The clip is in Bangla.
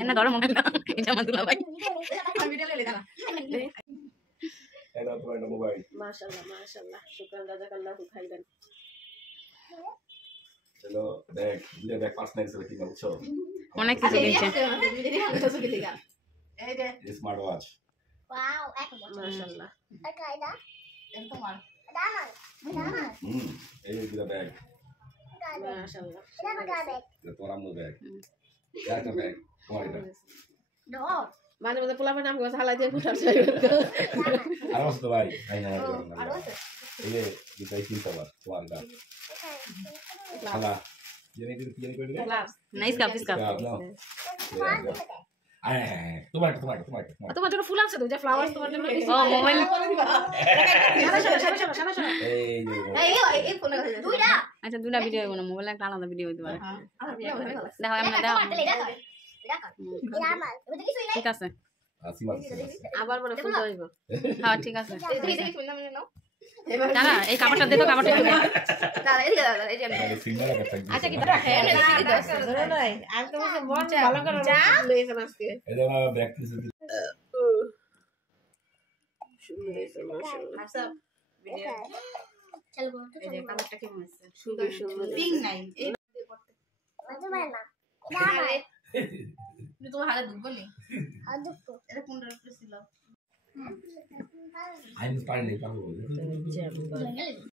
এনা ধরো মোবাইল এই যে আমার দুলা ভাই ভিডিও ले लेना এনা তোমার মোবাইল মাশাআল্লাহ মাশাআল্লাহ শুকরান জাযাকাল্লাহু খাইরান চলো দেখ ভিডিও দেখ পার্সোনাল সেটা কি বলছো অনেক কিছু কিনছে এই যে স্মার্ট ওয়াচ Wow, ek মাশাআল্লাহ ada. এটা তোমার এই ভিডিও ব্যাগ মাশাআল্লাহ এটা তোমার আম্মুর ব্যাগ একটা ব্যাগ তোমার এটা Doh. মাঝে মাঝে পোলাপের নাম গো হালাই দিয়ে ফুটার চাই আর আছে তো ভাই আই না Aduh, ada. এই যে এটা কিনতে পার তোমার এটা খালা জেনে দিতে কি করে দিবে গ্লাস নাইস কাপ কাপ তোমার তোমার জন্য ফুল আছে তো যে ফ্লাওয়ার্স তোমার জন্য ও মোবাইল এই যে Ayo, phone na kasi. Duda. আচ্ছা দুটা ভিডিও হইব না মোবাইলে একটা আলাদা ভিডিও হইতে পারে দেখো আমরা Dah দেখো kan. Dah kan. Betul ki suai. ঠিক আছে আসিমা আবার মনে ফুল হইব হ্যাঁ ঠিক আছে Ini phone na no. না না এই কাপড়টা দেখো কাপড়টা Dah, ini dah. Ini dah. Signal একটা আচ্ছা কি রাখে ধরে নাই আর তোমাকে মন ভালো করে লইছেন আজকে এটা ব্যাগ কিছু আচ্ছা ভিডিও Chal go to. এই যে কাপড়টা কেমন আছে সুন্দর সুন্দর Pink নাই. Maju mana? Dah mana? তুমি তোমার হাতে দুধ বলি Aduk ko. এটা কোন ড্রেস ছিল আইন পারলে পাবো